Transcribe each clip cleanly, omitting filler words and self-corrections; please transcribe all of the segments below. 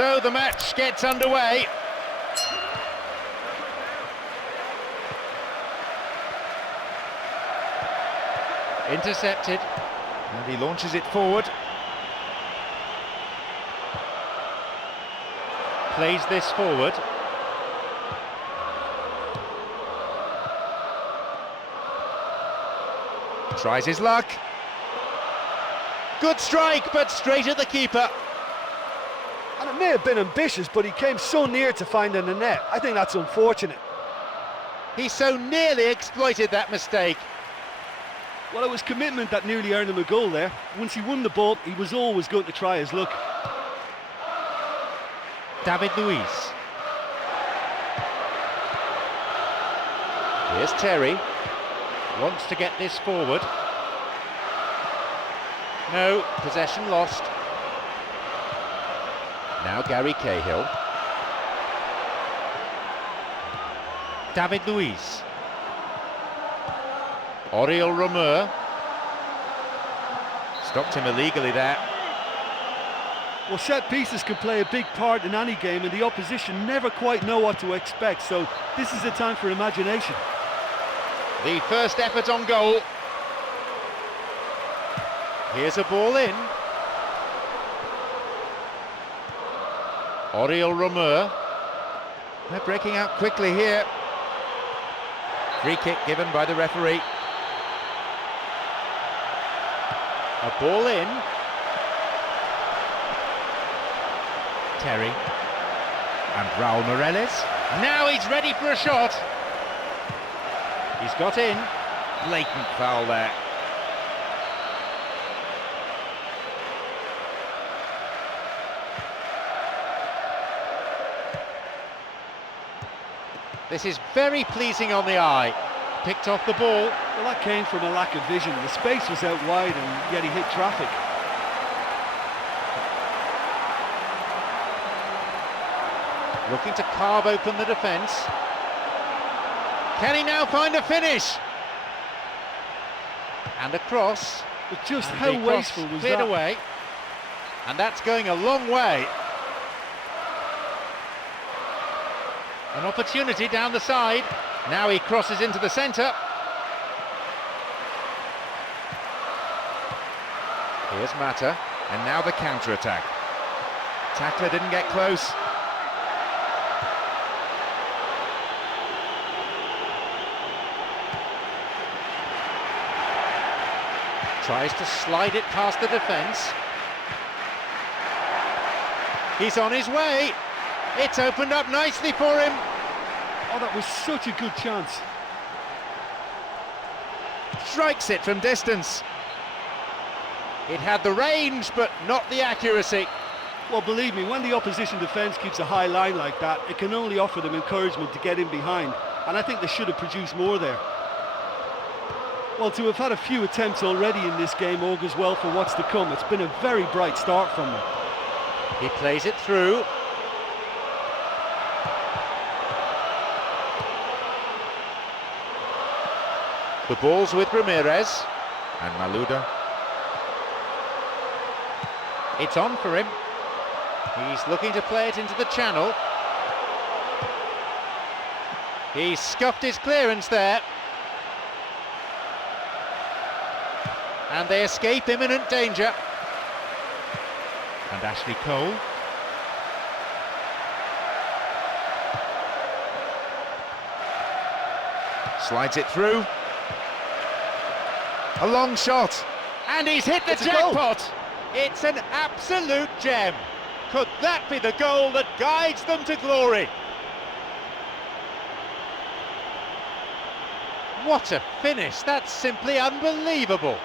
So the match gets underway. Intercepted, and he launches it forward. Plays this forward. Tries his luck. Good strike, but straight at the keeper. And it may have been ambitious, but he came so near to finding the net. I think that's unfortunate. He so nearly exploited that mistake. Well, it was commitment that nearly earned him a goal there. Once he won the ball, he was always going to try his luck. David Luiz. Here's Terry. Wants to get this forward. No, possession lost. Now Gary Cahill. David Luiz. Oriol Romeu. Stopped him illegally there. Well, set pieces can play a big part in any game, and the opposition never quite know what to expect, so this is a time for imagination. The first effort on goal. Here's a ball in. Oriol Romeu. They're breaking out quickly here. Free kick given by the referee. A ball in. Terry. And Raul Morales. Now he's ready for a shot. He's got in. Blatant foul there. This is very pleasing on the eye. Picked off the ball. Well, that came from a lack of vision. The space was out wide and yet he hit traffic. Looking to carve open the defence. Can he now find a finish? And a cross. But just how wasteful was cleared that? Away. And that's going a long way. An opportunity down the side. Now he crosses into the centre. Here's Mata, and now the counter-attack. Tackler didn't get close. Tries to slide it past the defence. He's on his way. It's opened up nicely for him. Oh, that was such a good chance. Strikes it from distance. It had the range, but not the accuracy. Well, believe me, when the opposition defence keeps a high line like that, it can only offer them encouragement to get in behind. And I think they should have produced more there. Well, to have had a few attempts already in this game augurs well for what's to come. It's been a very bright start from them. He plays it through. The ball's with Ramirez and Malouda. It's on for him. He's looking to play it into the channel. He scuffed his clearance there. And they escape imminent danger. And Ashley Cole. Slides it through. A long shot. And he's hit the jackpot. It's an absolute gem. Could that be the goal that guides them to glory? What a finish. That's simply unbelievable.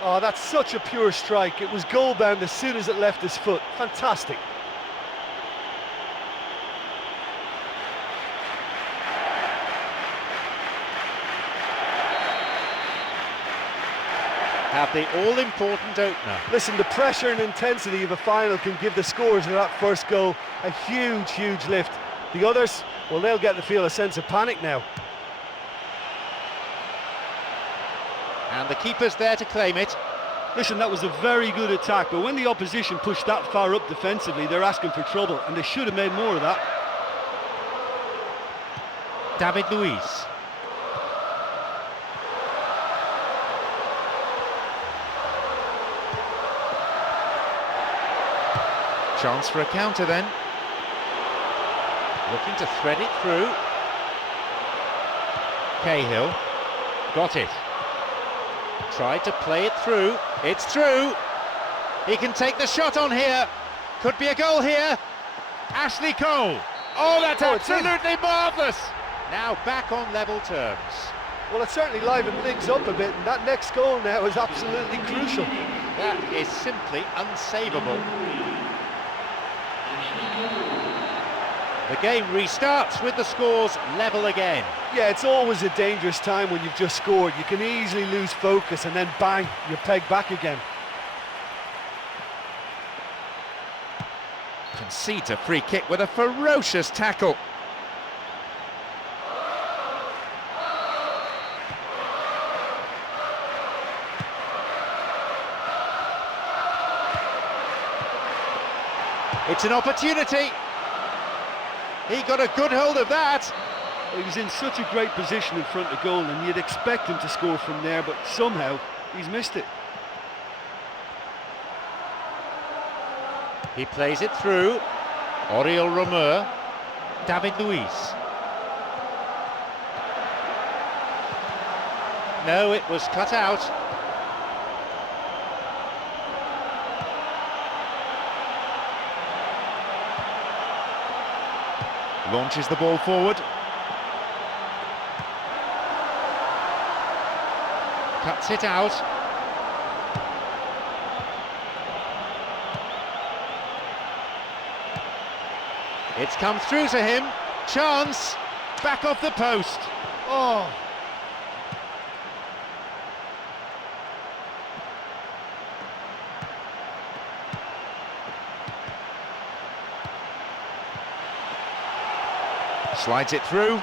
Oh, that's such a pure strike. It was goal-bound as soon as it left his foot. Fantastic. Have the all-important opener. Listen, the pressure and intensity of a final can give the scorers of that first goal a huge, huge lift. The others, well, they'll get to feel a sense of panic now. And the keeper's there to claim it. Listen, that was a very good attack, but when the opposition pushed that far up defensively, they're asking for trouble, and they should have made more of that. David Luiz. Chance for a counter then. Looking to thread it through. Cahill. Got it. Tried to play it through. It's through. He can take the shot on here. Could be a goal here. Ashley Cole. Oh, that's absolutely marvellous. Now back on level terms. Well, it certainly livened things up a bit, and that next goal now is absolutely crucial. That is simply unsavable. The game restarts with the scores level again. Yeah, it's always a dangerous time when you've just scored. You can easily lose focus and then bang, you're pegged back again. Concedes a free kick with a ferocious tackle. It's an opportunity. He got a good hold of that. Well, he was in such a great position in front of goal, and you'd expect him to score from there, but somehow he's missed it. He plays it through. Oriol Romeu. David Luiz. No, it was cut out. Launches the ball forward. Cuts it out. It's come through to him. Chance. Back off the post. Oh. Slides it through.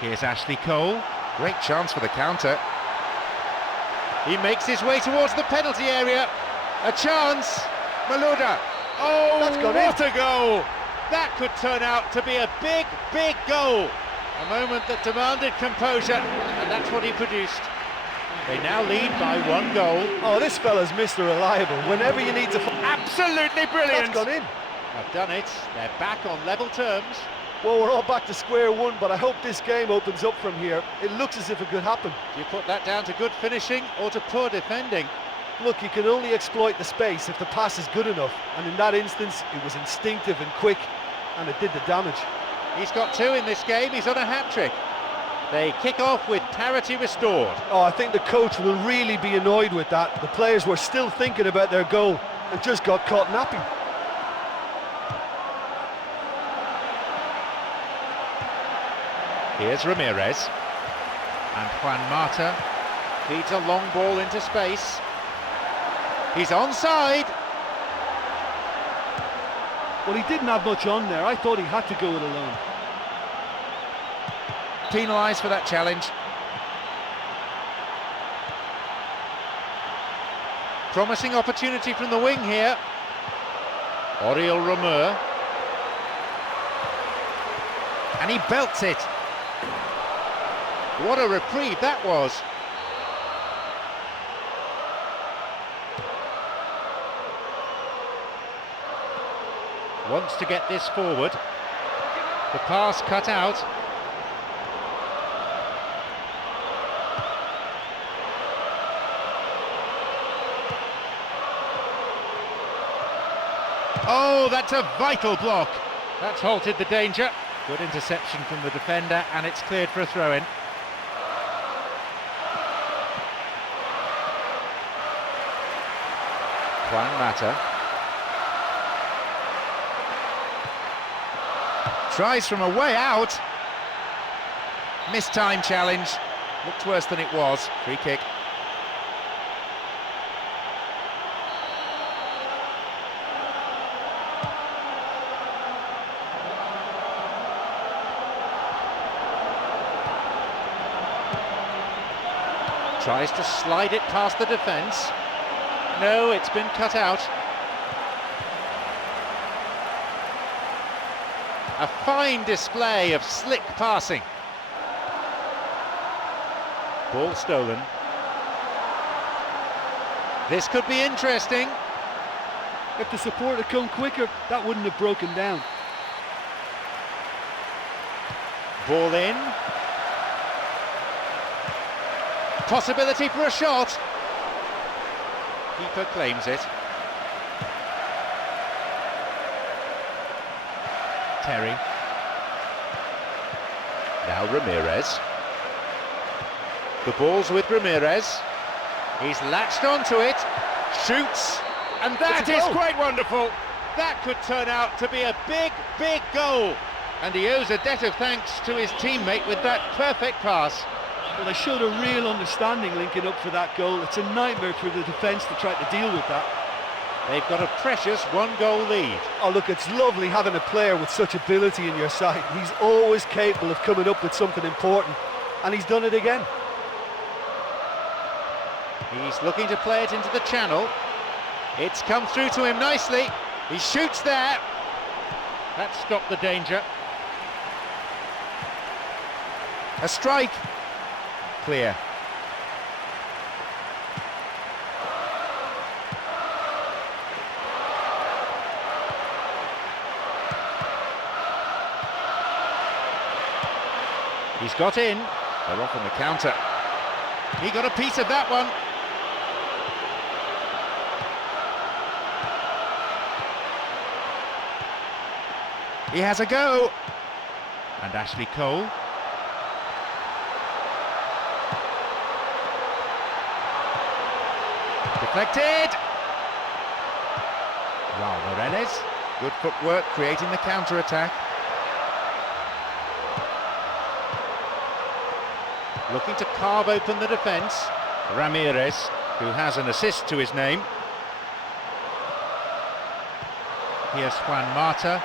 Here's Ashley Cole. Great chance for the counter. He makes his way towards the penalty area. A chance. Malouda. Oh, That's gone what a goal! That could turn out to be a big, big goal. A moment that demanded composure, and that's what he produced. They now lead by 1 goal. Oh, this fella's Mr. Reliable. Whenever you need to... Absolutely brilliant! That's gone in. I've done it. They're back on level terms. Well, we're all back to square one, but I hope this game opens up from here. It looks as if it could happen. Do you put that down to good finishing or to poor defending? Look, you can only exploit the space if the pass is good enough, and in that instance, it was instinctive and quick, and it did the damage. He's got 2 in this game. He's on a hat-trick. They kick off with parity restored. Oh, I think the coach will really be annoyed with that. The players were still thinking about their goal and just got caught napping. Here's Ramirez. And Juan Mata feeds a long ball into space. He's onside. Well, he didn't have much on there. I thought he had to go it alone. Penalised for that challenge. Promising opportunity from the wing here. Oriol Romeu. And he belts it. What a reprieve that was. Wants to get this forward. The pass cut out. Oh, that's a vital block. That's halted the danger. Good interception from the defender, and it's cleared for a throw-in. Juan Mata. Tries from a way out. Missed time challenge. Looked worse than it was. Free kick. Tries to slide it past the defence. No, it's been cut out. A fine display of slick passing. Ball stolen. This could be interesting. If the support had come quicker, that wouldn't have broken down. Ball in. Possibility for a shot. Keeper claims it. Terry. Now Ramirez. The ball's with Ramirez. He's latched onto it. Shoots. And that is quite wonderful. That could turn out to be a big, big goal. And he owes a debt of thanks to his teammate with that perfect pass. Well, they showed a real understanding linking up for that goal. It's a nightmare for the defence to try to deal with that. They've got a precious one-goal lead. Oh, look, it's lovely having a player with such ability in your side. He's always capable of coming up with something important, and he's done it again. He's looking to play it into the channel. It's come through to him nicely. He shoots there. That stopped the danger. A strike. Clear. He's got in. They're off on the counter. He got a piece of that one. He has a go. And Ashley Cole. Deflected. Wow, Morales. Good footwork creating the counter-attack. Looking to carve open the defence. Ramirez, who has an assist to his name. Here's Juan Mata.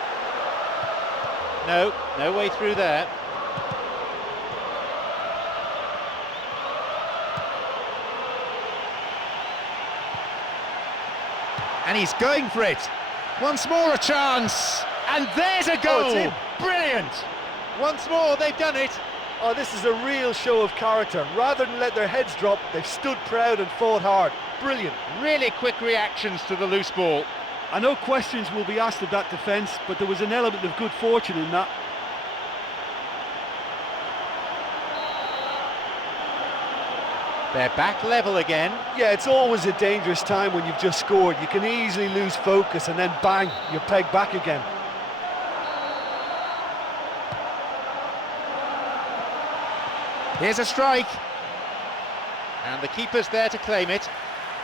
No way through there. And he's going for it. Once more a chance. And there's a goal. Oh, it's in. Brilliant. Once more they've done it. Oh, this is a real show of character. Rather than let their heads drop, they've stood proud and fought hard. Brilliant. Really quick reactions to the loose ball. I know questions will be asked of that defence, but there was an element of good fortune in that. They're back level again. Yeah, it's always a dangerous time when you've just scored. You can easily lose focus and then bang, you're pegged back again. Here's a strike. And the keeper's there to claim it.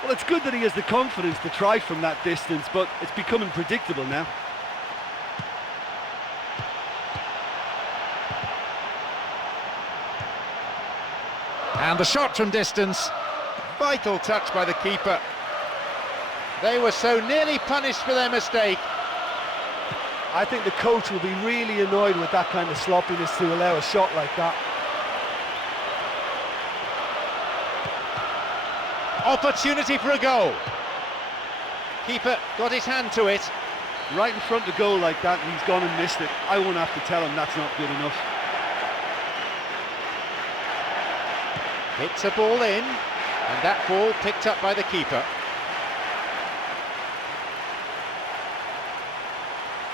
Well, it's good that he has the confidence to try from that distance, but it's becoming predictable now. And the shot from distance. Vital touch by the keeper. They were so nearly punished for their mistake. I think the coach will be really annoyed with that kind of sloppiness to allow a shot like that. Opportunity for a goal. Keeper got his hand to it. Right in front of goal like that, and he's gone and missed it. I won't have to tell him that's not good enough. Hits a ball in, and that ball picked up by the keeper.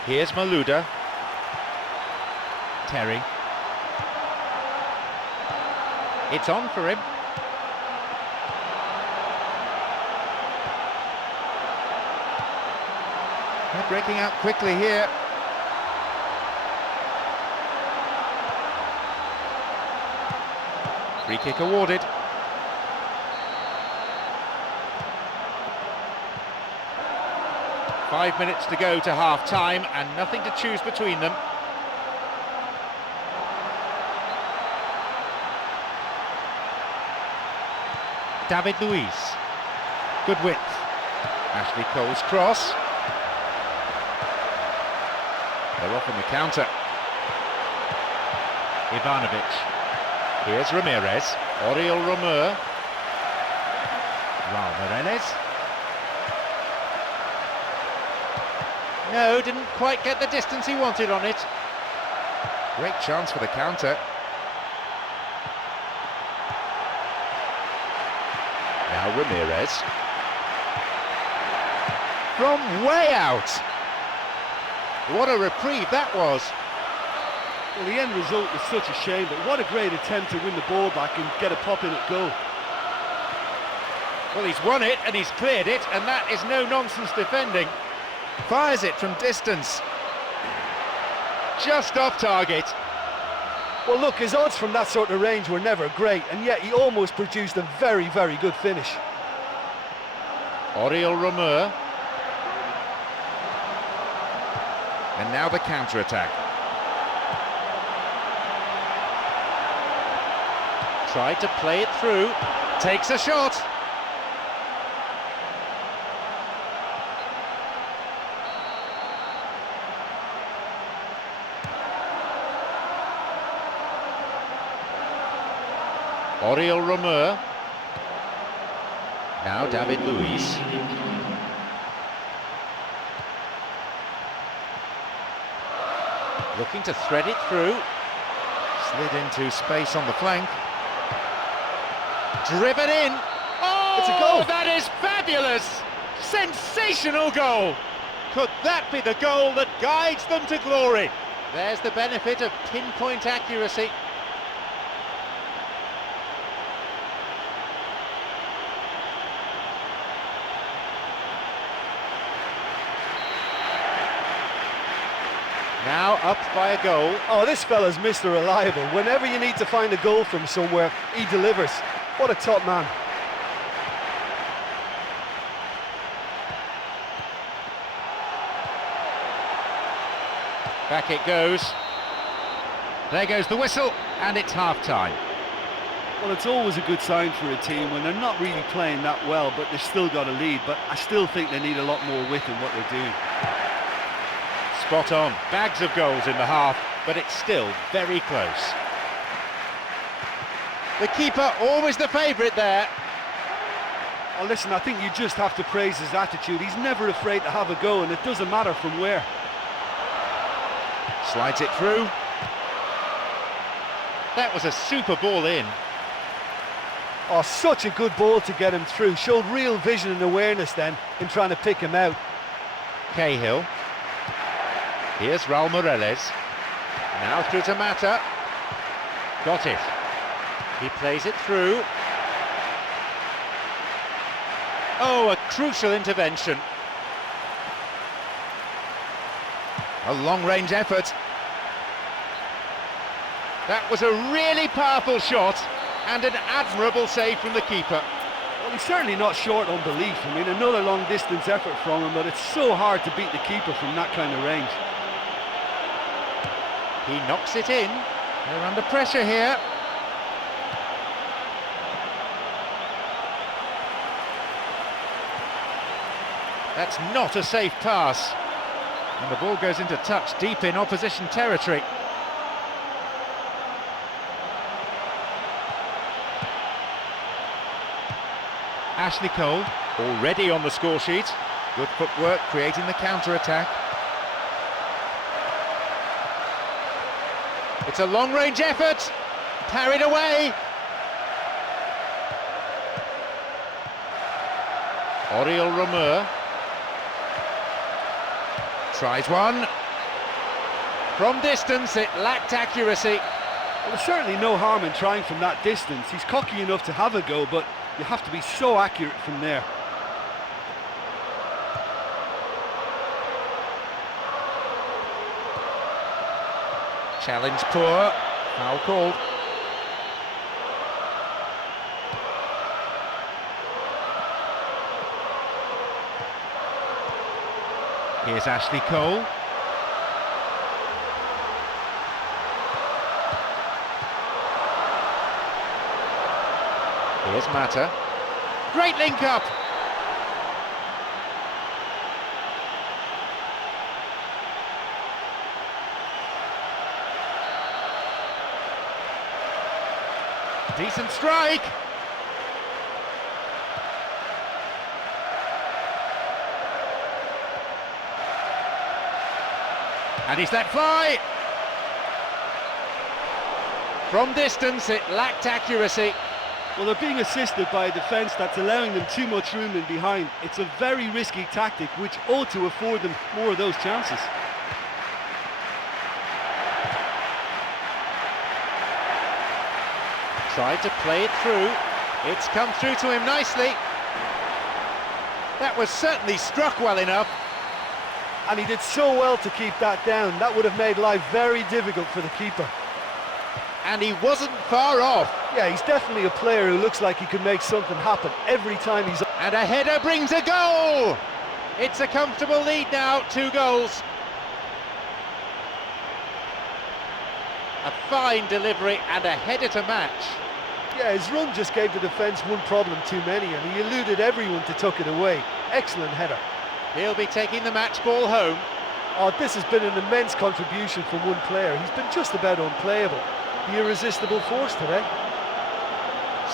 Here's Malouda. Terry. It's on for him. They're breaking out quickly here. Free kick awarded. Five minutes to go to half-time and nothing to choose between them. David Luiz. Good width. Ashley Cole's cross. They're off on the counter. Ivanovic. Here's Ramirez. Oriol Romeu. Raul Morales. No, didn't quite get the distance he wanted on it. Great chance for the counter. Now Ramirez. From way out. What a reprieve that was. Well, the end result was such a shame, but what a great attempt to win the ball back and get a pop in at goal. Well, he's won it and he's cleared it, and that is no-nonsense defending. Fires it from distance. Just off target. Well, look, his odds from that sort of range were never great, and yet he almost produced a very, very good finish. Oriol Romeu. And now the counter-attack. Tried to play it through. Takes a shot. Oriol Romeu. Now David Luiz. Looking to thread it through. Slid into space on the flank. Driven in. Oh, it's a goal. That is fabulous. Sensational goal. Could that be the goal that guides them to glory? There's the benefit of pinpoint accuracy. Now up by a goal. Oh, this fella's Mr. Reliable. Whenever you need to find a goal from somewhere, he delivers. What a top man. Back it goes. There goes the whistle, and it's half-time. Well, it's always a good sign for a team when they're not really playing that well, but they've still got a lead. But I still think they need a lot more width in what they're doing. Spot on. Bags of goals in the half, but it's still very close. The keeper, always the favourite there. Oh, listen, I think you just have to praise his attitude. He's never afraid to have a go, and it doesn't matter from where. Slides it through. That was a super ball in. Oh, such a good ball to get him through. Showed real vision and awareness then in trying to pick him out. Cahill. Here's Raul Morales. Now through to Mata. Got it. He plays it through. Oh, a crucial intervention. A long-range effort. That was a really powerful shot and an admirable save from the keeper. Well, he's certainly not short on belief. I mean, another long-distance effort from him, but it's so hard to beat the keeper from that kind of range. He knocks it in. They're under pressure here. That's not a safe pass. And the ball goes into touch deep in opposition territory. Ashley Cole, already on the score sheet. Good footwork, creating the counter-attack. It's a long-range effort, parried away. Oriol Romeu tries one. From distance, it lacked accuracy. Well, there's certainly no harm in trying from that distance. He's cocky enough to have a go, but you have to be so accurate from there. Challenge poor, foul called. Here's Ashley Cole. Here's Mata. Great link up. Decent strike. And he's let fly! From distance, it lacked accuracy. Well, they're being assisted by a defence that's allowing them too much room in behind. It's a very risky tactic, which ought to afford them more of those chances. Tried to play it through. It's come through to him nicely. That was certainly struck well enough. And he did so well to keep that down. That would have made life very difficult for the keeper. And he wasn't far off. Yeah, he's definitely a player who looks like he could make something happen every time he's... And a header brings a goal! It's a comfortable lead now, 2 goals. A fine delivery and a header to match. Yeah, his run just gave the defence one problem too many, and he eluded everyone to tuck it away. Excellent header. He'll be taking the match ball home. Oh, this has been an immense contribution from one player. He's been just about unplayable. The irresistible force today.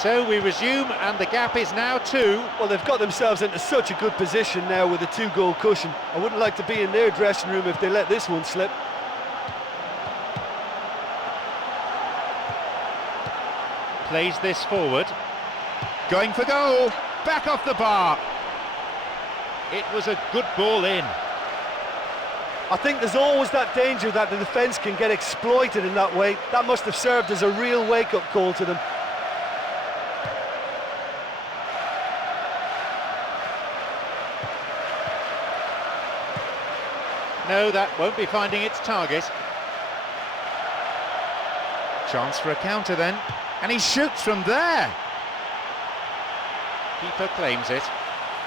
So we resume, and the gap is now 2. Well, they've got themselves into such a good position now with a 2-goal cushion. I wouldn't like to be in their dressing room if they let this one slip. Plays this forward. Going for goal. Back off the bar. It was a good ball in. I think there's always that danger that the defence can get exploited in that way. That must have served as a real wake-up call to them. No, that won't be finding its target. Chance for a counter then. And he shoots from there. Keeper claims it.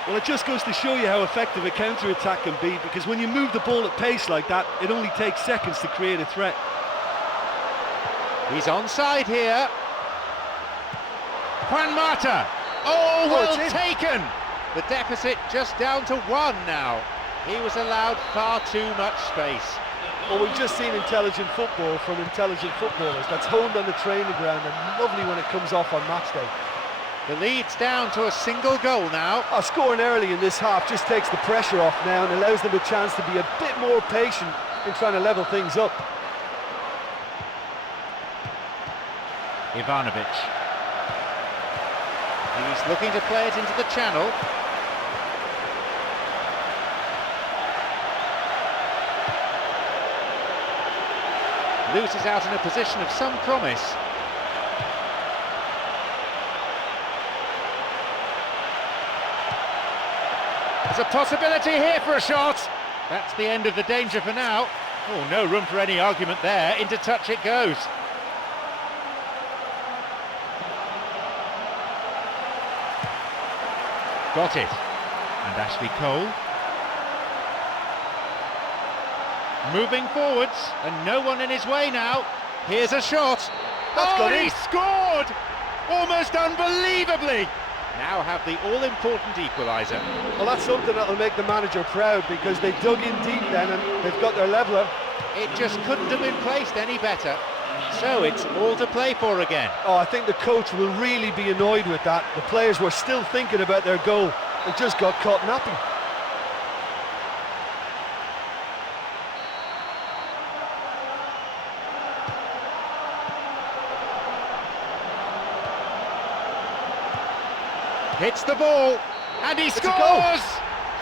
Well, it just goes to show you how effective a counter-attack can be, because when you move the ball at pace like that, it only takes seconds to create a threat. He's onside here. Juan Mata. Oh, well taken. The deficit just down to 1 now. He was allowed far too much space. Well, we've just seen intelligent football from intelligent footballers. That's honed on the training ground and lovely when it comes off on match day. The lead's down to a single goal now. Scoring early in this half just takes the pressure off now and allows them a chance to be a bit more patient in trying to level things up. Ivanovic. He's looking to play it into the channel. Loses out in a position of some promise. There's a possibility here for a shot. That's the end of the danger for now. Oh, no room for any argument there. Into touch it goes. Got it. And Ashley Cole. Moving forwards, and no one in his way now. Here's a shot. He scored! Almost unbelievably! Now have the all-important equaliser. Well, that's something that'll make the manager proud, because they dug in deep then and they've got their leveller. It just couldn't have been placed any better. So it's all to play for again. Oh, I think the coach will really be annoyed with that. The players were still thinking about their goal. They just got caught napping. Hits the ball, and he scores!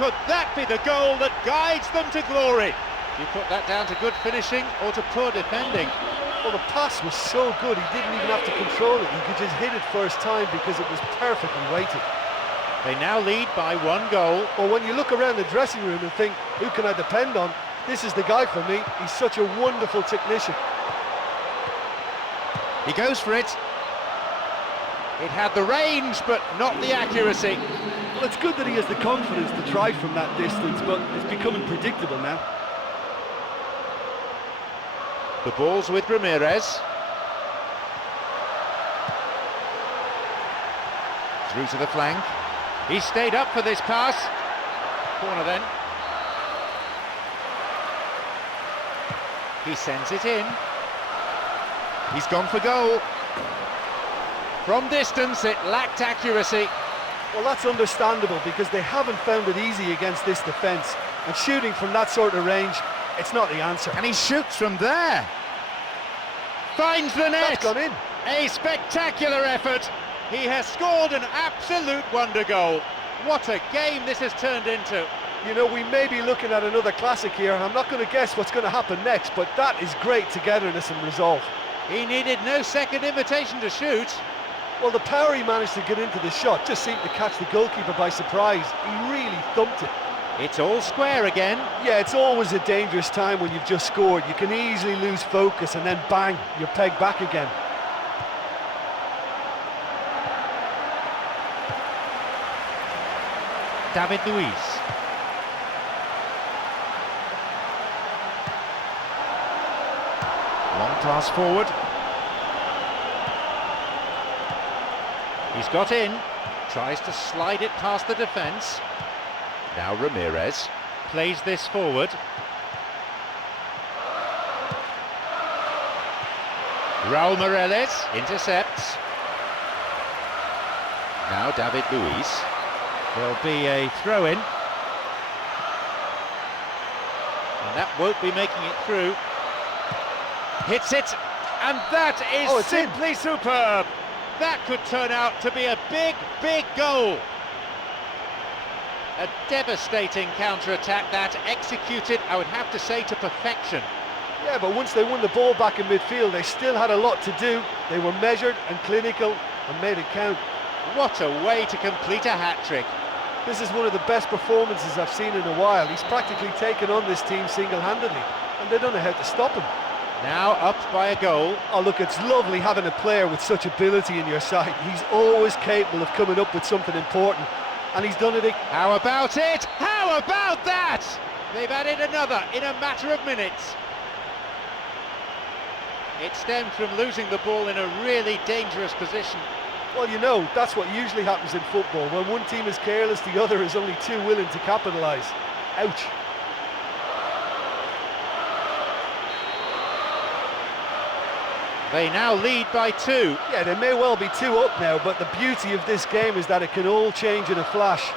Could that be the goal that guides them to glory? You put that down to good finishing or to poor defending? Well, the pass was so good, he didn't even have to control it. He could just hit it first time because it was perfectly weighted. They now lead by 1 goal. Well, when you look around the dressing room and think, who can I depend on? This is the guy for me. He's such a wonderful technician. He goes for it. It had the range, but not the accuracy. Well, it's good that he has the confidence to try from that distance, but it's becoming predictable now. The ball's with Ramirez. Through to the flank. He stayed up for this pass. Corner then. He sends it in. He's gone for goal. From distance, it lacked accuracy. Well, that's understandable because they haven't found it easy against this defence. And shooting from that sort of range it's not the answer. And he shoots from there. Finds the net. That's gone in. A spectacular effort. He has scored an absolute wonder goal. What a game this has turned into. You know, we may be looking at another classic here. I'm not going to guess what's going to happen next, but that is great togetherness and resolve. He needed no second invitation to shoot. Well, the power he managed to get into the shot just seemed to catch the goalkeeper by surprise. He really thumped it. It's all square again. Yeah, it's always a dangerous time when you've just scored. You can easily lose focus and then bang, you're pegged back again. David Luiz. Long pass forward. He's got in, tries to slide it past the defence. Now Ramirez plays this forward. Raul Morales intercepts. Now David Luiz. There'll be a throw-in. And that won't be making it through. Hits it, and that is simply superb. That could turn out to be a big, big goal. A devastating counter-attack that, executed, I would have to say, to perfection. Yeah, but once they won the ball back in midfield, they still had a lot to do. They were measured and clinical and made it count. What a way to complete a hat-trick. This is one of the best performances I've seen in a while. He's practically taken on this team single-handedly, and they don't know how to stop him. Now upped by a goal. Oh, look, it's lovely having a player with such ability in your side. He's always capable of coming up with something important, and he's done it. How about it? How about that? They've added another in a matter of minutes. It stemmed from losing the ball in a really dangerous position. Well, you know, that's what usually happens in football. When one team is careless, the other is only too willing to capitalise. Ouch. They now lead by 2. Yeah, they may well be 2 up now, but the beauty of this game is that it can all change in a flash.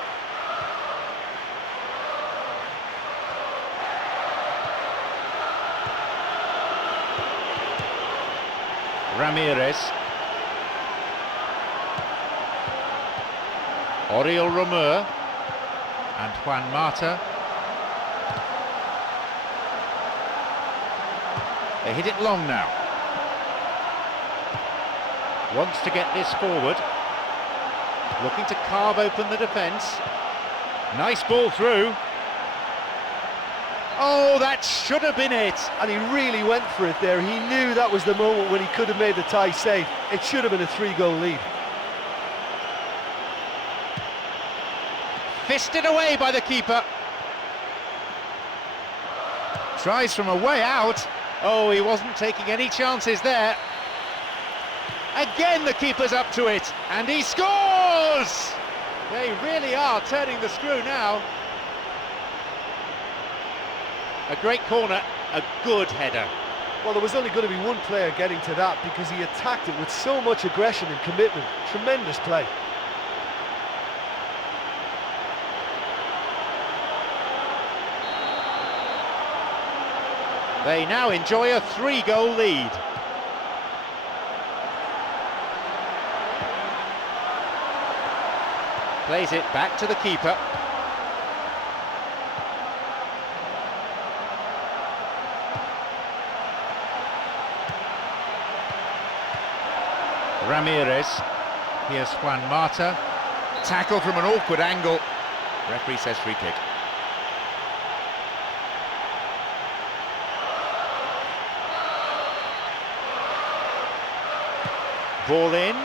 Ramirez. Oriol Romeu and Juan Mata. They hit it long now. Wants to get this forward. Looking to carve open the defence. Nice ball through. Oh, that should have been it. And he really went for it there. He knew that was the moment when he could have made the tie safe. It should have been a 3-goal lead. Fisted away by the keeper. Tries from a way out. Oh, he wasn't taking any chances there. Again, the keeper's up to it, and he scores! They really are turning the screw now. A great corner, a good header. Well, there was only going to be one player getting to that because he attacked it with so much aggression and commitment. Tremendous play. They now enjoy a 3-goal lead. Plays it back to the keeper. Ramirez. Here's Juan Mata. Tackle from an awkward angle. Referee says free kick. Ball in.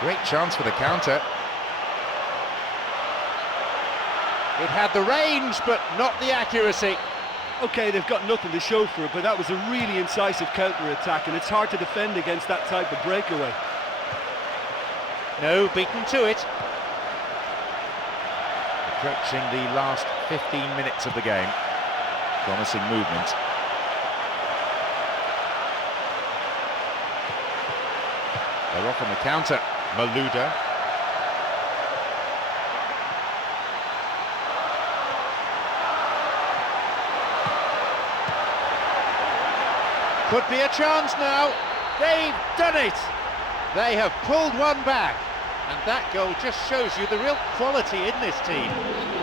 Great chance for the counter. It had the range, but not the accuracy. Okay, they've got nothing to show for it, but that was a really incisive counter-attack, and it's hard to defend against that type of breakaway. No, beaten to it. Approaching the last 15 minutes of the game. Promising movement. They're off on the counter. Malouda. Could be a chance now. They've done it. They have pulled one back. And that goal just shows you the real quality in this team.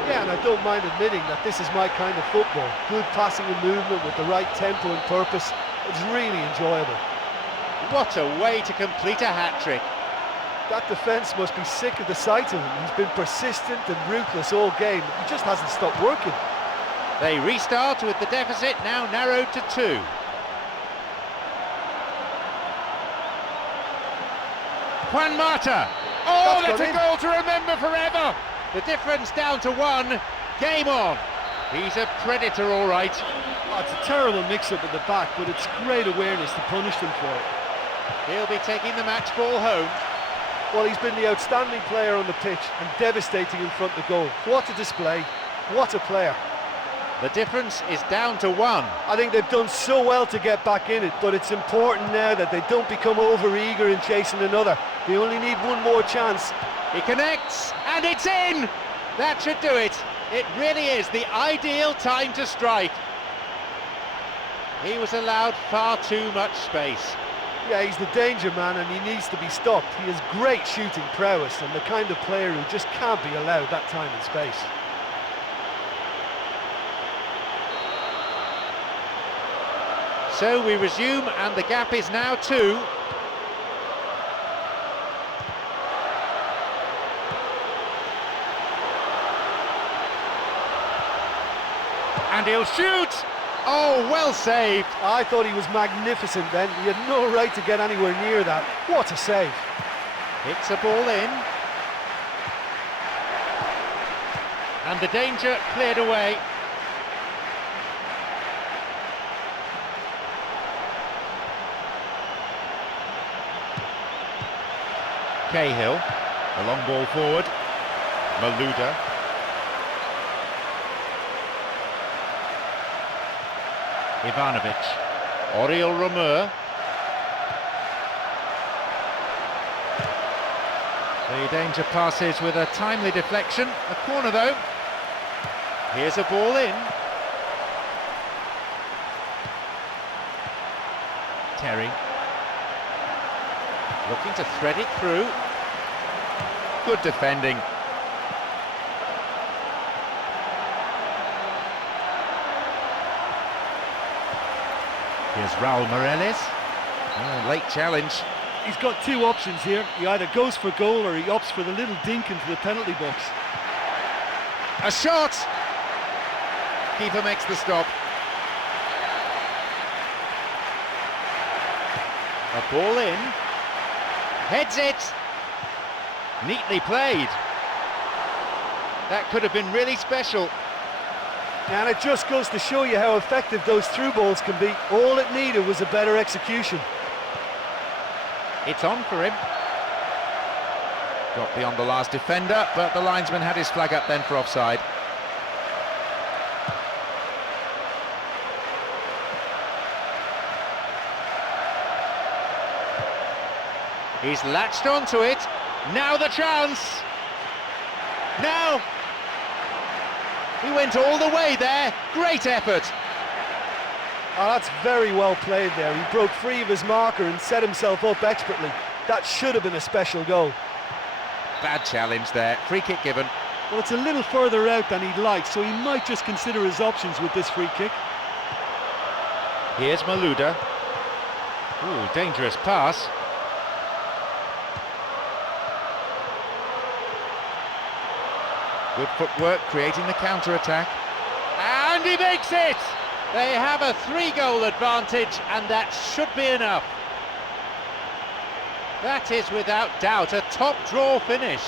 Yeah, and I don't mind admitting that this is my kind of football. Good passing and movement with the right tempo and purpose. It's really enjoyable. What a way to complete a hat-trick. That defence must be sick of the sight of him. He's been persistent and ruthless all game. He just hasn't stopped working. They restart with the deficit now narrowed to 2. Juan Mata. Oh, that's a goal to remember forever. The difference down to 1. Game on. He's a predator, all right. Oh, it's a terrible mix-up at the back, but it's great awareness to punish them for it. He'll be taking the match ball home. Well, he's been the outstanding player on the pitch and devastating in front of the goal. What a display. What a player. The difference is down to 1. I think they've done so well to get back in it, but it's important now that they don't become over-eager in chasing another. They only need one more chance. He connects, and it's in! That should do it. It really is the ideal time to strike. He was allowed far too much space. Yeah, he's the danger man and he needs to be stopped. He has great shooting prowess and the kind of player who just can't be allowed that time and space. So we resume and the gap is now 2. And he'll shoot! Oh, well saved. I thought he was magnificent then. He had no right to get anywhere near that. What a save. Hits a ball in. And the danger cleared away. Cahill, a long ball forward. Malouda. Ivanovic, Oriol Romeu. The danger passes with a timely deflection. A corner though. Here's a ball in. Terry. Looking to thread it through. Good defending. Here's Raul Morales. Oh, late challenge. He's got 2 options here. He either goes for goal or he opts for the little dink into the penalty box. A shot! Keeper makes the stop. A ball in. Heads it! Neatly played. That could have been really special. And it just goes to show you how effective those through balls can be. All it needed was a better execution. It's on for him. Got beyond the last defender, but the linesman had his flag up then for offside. He's latched onto it. Now the chance. Now. He went all the way there. Great effort. Oh, that's very well played there. He broke free of his marker and set himself up expertly. That should have been a special goal. Bad challenge there. Free kick given. Well, it's a little further out than he'd like, so he might just consider his options with this free kick. Here's Malouda. Ooh, dangerous pass. Good footwork, creating the counter-attack. And he makes it! They have a 3-goal advantage, and that should be enough. That is without doubt a top-draw finish.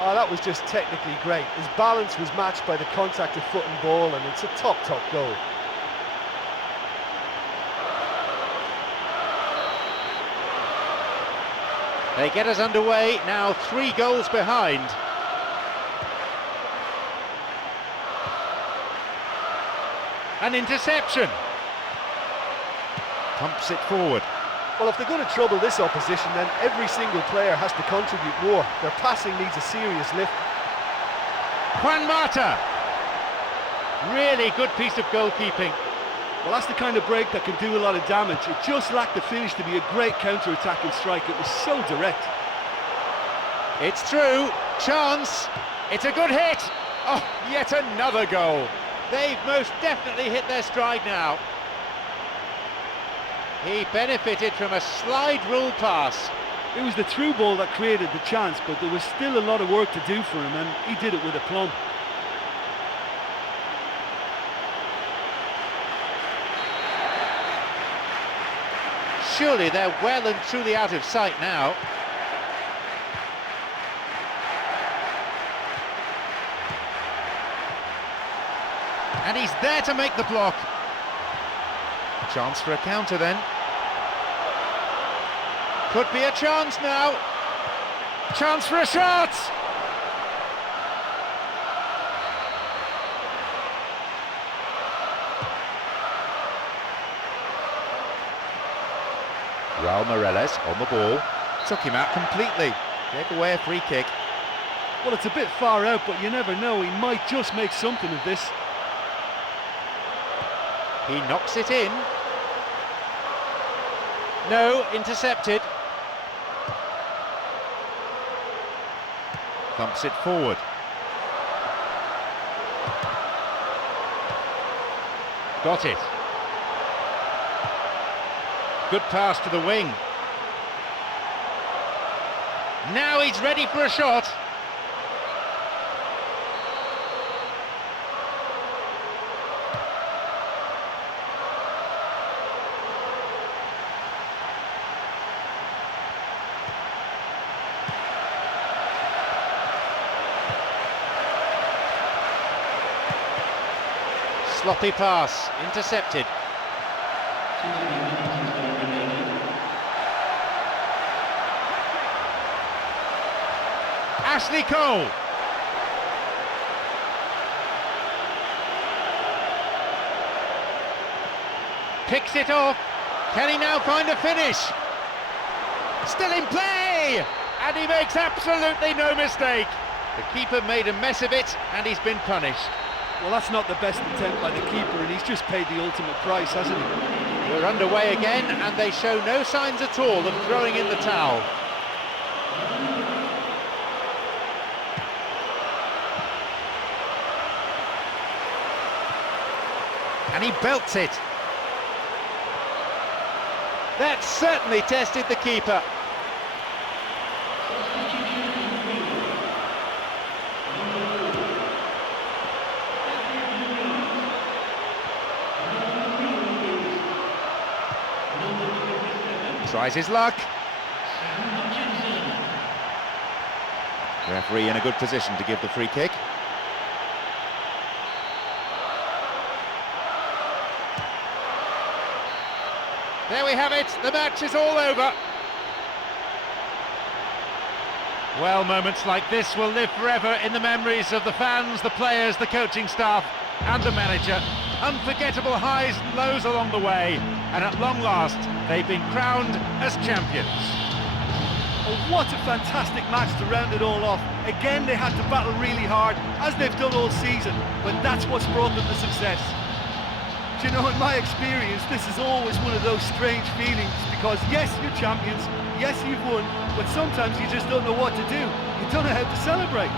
Oh, that was just technically great. His balance was matched by the contact of foot and ball, and it's a top goal. They get us underway, now 3 goals behind. An interception. Pumps it forward. Well, if they're going to trouble this opposition, then every single player has to contribute more. Their passing needs a serious lift. Juan Mata. Really good piece of goalkeeping. Well, that's the kind of break that can do a lot of damage. It just lacked the finish to be a great counter-attacking strike. It was so direct. It's through. Chance. It's a good hit. Oh, yet another goal. They've most definitely hit their stride now. He benefited from a slide rule pass. It was the through ball that created the chance, but there was still a lot of work to do for him, and he did it with aplomb. Surely they're well and truly out of sight now. And he's there to make the block. Chance for a counter then. Could be a chance now. Chance for a shot! Raul Morales on the ball. Took him out completely. Gave away a free kick. Well, it's a bit far out, but you never know. He might just make something of this. He knocks it in. No, intercepted. Thumps it forward. Got it. Good pass to the wing. Now he's ready for a shot. Sloppy pass, intercepted. Ashley Cole. Picks it off. Can he now find a finish? Still in play! And he makes absolutely no mistake. The keeper made a mess of it and he's been punished. Well, that's not the best attempt by the keeper, and he's just paid the ultimate price, hasn't he? We're underway again, and they show no signs at all of throwing in the towel. And he belts it. That certainly tested the keeper. Tries his luck. Referee in a good position to give the free kick. There we have it, the match is all over. Well, moments like this will live forever in the memories of the fans, the players, the coaching staff and the manager. Unforgettable highs and lows along the way, and at long last, they've been crowned as champions. Oh, what a fantastic match to round it all off. Again, they had to battle really hard, as they've done all season, but that's what's brought them the success. Do you know, in my experience, this is always one of those strange feelings, because yes, you're champions, yes, you've won, but sometimes you just don't know what to do. You don't know how to celebrate.